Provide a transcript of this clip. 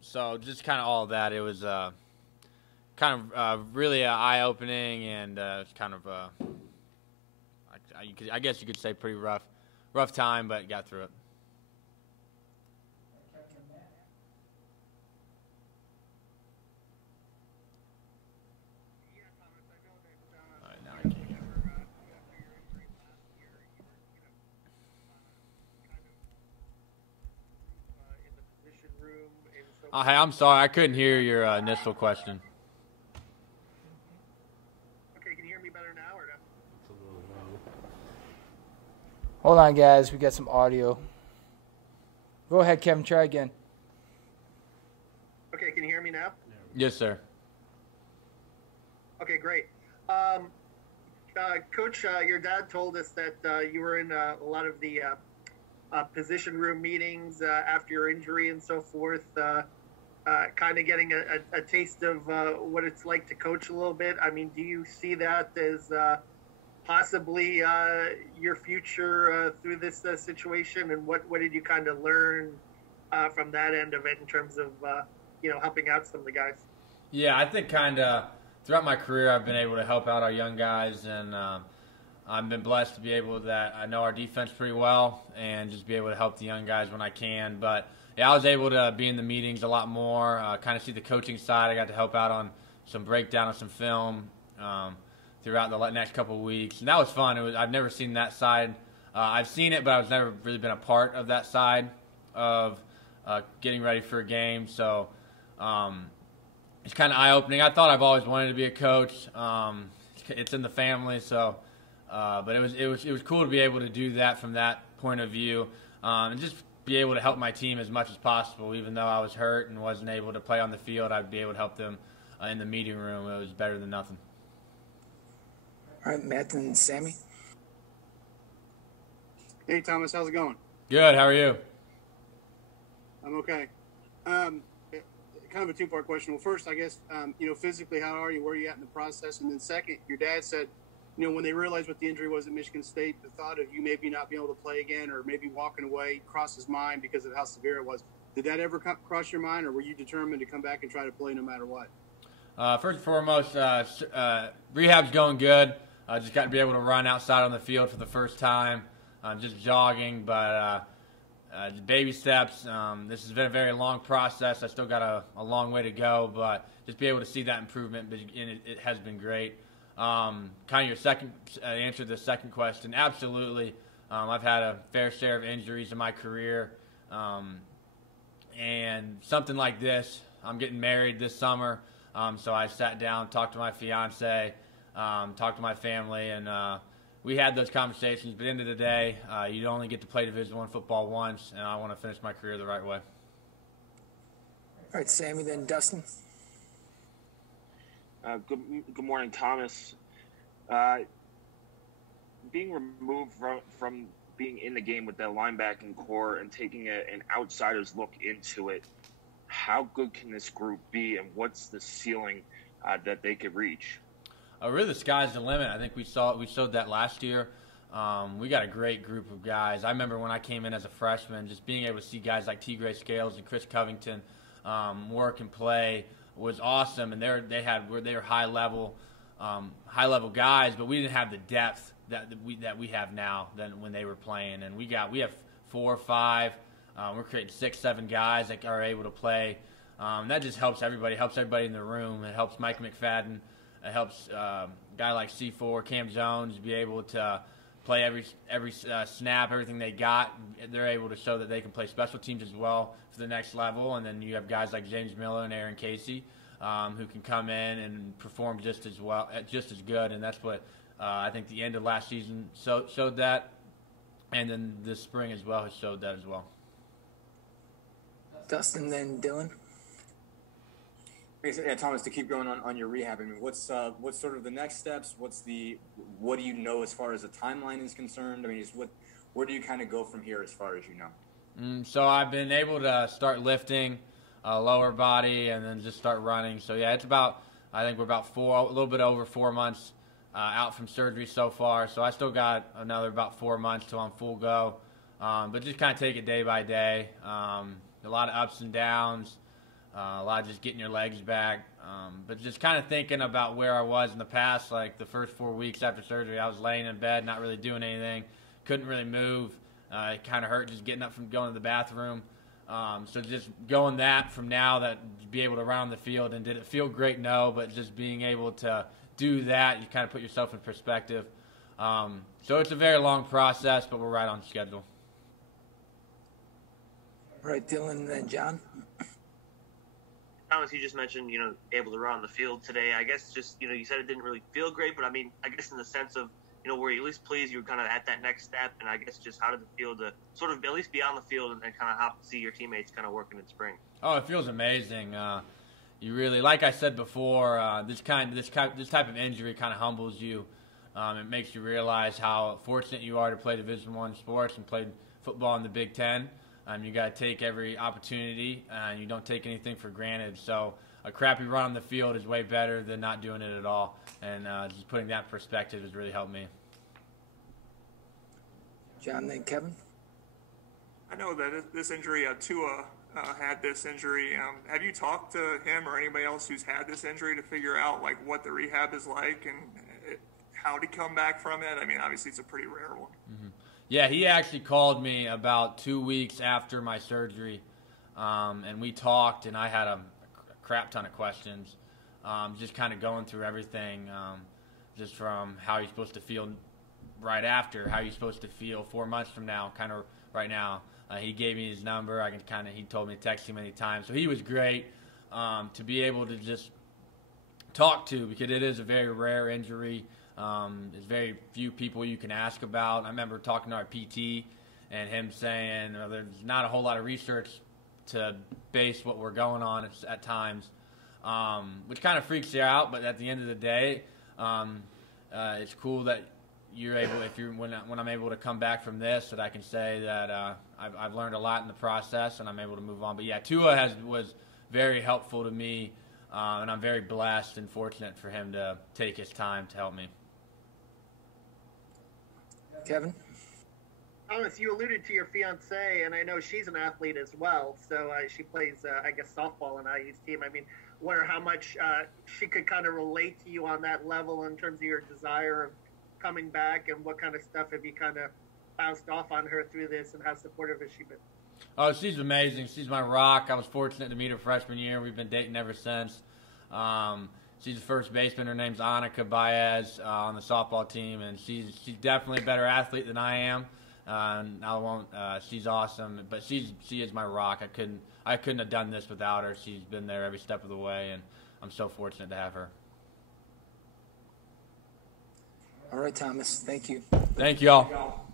So just kind of all of that. It was really eye-opening and it's kind of I guess you could say pretty rough time, but got through it. All right, now I can. Hey, I'm sorry, I couldn't hear your initial question. Okay, can you hear me better now or no? Hold on, guys. We got some audio. Go ahead, Kevin. Try again. Okay, can you hear me now? Yes, sir. Okay, great. Coach, your dad told us that you were in a lot of the position room meetings after your injury and so forth, kind of getting a taste of what it's like to coach a little bit. I mean, do you see that as possibly your future through this situation? And what did you kind of learn from that end of it in terms of, helping out some of the guys? Yeah, I think kind of throughout my career I've been able to help out our young guys, and I've been blessed to be able that I know our defense pretty well and just be able to help the young guys when I can. But yeah, I was able to be in the meetings a lot more, kind of see the coaching side. I got to help out on some breakdown of some film throughout the next couple of weeks, and that was fun. I've never seen that side. I've seen it, but I've never really been a part of that side of getting ready for a game. So it's kind of eye-opening. I thought I've always wanted to be a coach. It's in the family, so. But it was cool to be able to do that from that point of view, and just be able to help my team as much as possible. Even though I was hurt and wasn't able to play on the field, I'd be able to help them in the meeting room. It was better than nothing. All right, Matt and Sammy. Hey, Thomas, how's it going? Good. How are you? I'm okay. Kind of a two-part question. Well, first, I guess, physically, how are you? Where are you at in the process? And then second, your dad said, when they realized what the injury was at Michigan State, the thought of you maybe not being able to play again or maybe walking away crossed his mind because of how severe it was. Did that ever cross your mind, or were you determined to come back and try to play no matter what? First and foremost, rehab's going good. Just got to be able to run outside on the field for the first time. Just jogging, but baby steps. This has been a very long process. I still got a long way to go, but just be able to see that improvement, it has been great. Kind of your second answer to the second question, absolutely. I've had a fair share of injuries in my career, and something like this. I'm getting married this summer, so I sat down, talked to my fiance, talked to my family, and we had those conversations. But at the end of the day, you only get to play Division I football once, and I want to finish my career the right way. All right, Sammy, then Dustin. Good morning, Thomas. Being removed from being in the game with that linebacking core and taking an outsider's look into it, how good can this group be, and what's the ceiling that they could reach? Really, the sky's the limit. I think we showed that last year. We got a great group of guys. I remember when I came in as a freshman, just being able to see guys like T. Gray Scales and Chris Covington work and play was awesome, and they were high level guys, but we didn't have the depth that we have now than when they were playing. And we have 4 or 5. We're creating 6, 7 guys that are able to play. That just helps everybody. Helps everybody in the room. It helps Mike McFadden. It helps a guy like C4, Cam Jones, be able to play every snap, everything they got. They're able to show that they can play special teams as well for the next level. And then you have guys like James Miller and Aaron Casey who can come in and perform just as well, just as good. And that's what I think the end of last season showed that. And then this spring as well has showed that as well. Dustin, then Dylan. Yeah, Thomas, to keep going on your rehab, I mean, what's sort of the next steps? What do you know as far as the timeline is concerned? I mean, where do you kind of go from here as far as you know? So I've been able to start lifting lower body and then just start running. So yeah, I think we're about a little bit over 4 months out from surgery so far. So I still got another about 4 months till I'm full go. But just kind of take it day by day. A lot of ups and downs. A lot of just getting your legs back. But just kind of thinking about where I was in the past, like the first 4 weeks after surgery, I was laying in bed, not really doing anything, couldn't really move. It kind of hurt just getting up from going to the bathroom. So just going that from now that to be able to run on the field, and did it feel great? No, but just being able to do that, you kind of put yourself in perspective. So it's a very long process, but we're right on schedule. All right, Dylan and then John. Thomas, you just mentioned, able to run on the field today. I guess just, you said it didn't really feel great, but I mean, I guess in the sense of, were you at least pleased you were kind of at that next step? And I guess just how did it feel to sort of at least be on the field and kind of see your teammates kind of working in spring? Oh, it feels amazing. You really, like I said before, this type of injury kind of humbles you. It makes you realize how fortunate you are to play Division I sports and play football in the Big Ten. You got to take every opportunity, and you don't take anything for granted. So a crappy run on the field is way better than not doing it at all. And just putting that in perspective has really helped me. John, then Kevin. I know that this injury, Tua had this injury. Have you talked to him or anybody else who's had this injury to figure out like what the rehab is like and how to come back from it? I mean, obviously it's a pretty rare one. Mm-hmm. Yeah, he actually called me about 2 weeks after my surgery, and we talked, and I had a crap ton of questions, just kind of going through everything, just from how you're supposed to feel right after, how you're supposed to feel 4 months from now, kind of right now. He gave me his number. He told me to text him anytime. So he was great to be able to just talk to, because it is a very rare injury. There's very few people you can ask about. I remember talking to our PT and him saying there's not a whole lot of research to base what we're going on at times, which kind of freaks you out. But at the end of the day, it's cool that you're able, when I'm able to come back from this, that I can say that I've learned a lot in the process and I'm able to move on. But yeah, Tua was very helpful to me, and I'm very blessed and fortunate for him to take his time to help me. Kevin? Thomas, you alluded to your fiance, and I know she's an athlete as well. So she plays, I guess, softball on IU's team. I mean, wonder how much she could kind of relate to you on that level in terms of your desire of coming back, and what kind of stuff have you kind of bounced off on her through this, and how supportive has she been? Oh, she's amazing. She's my rock. I was fortunate to meet her freshman year. We've been dating ever since. She's the first baseman. Her name's Annika Baez on the softball team, and she's definitely a better athlete than I am. She's awesome, but she is my rock. I couldn't have done this without her. She's been there every step of the way, and I'm so fortunate to have her. All right, Thomas. Thank you. Thank you all.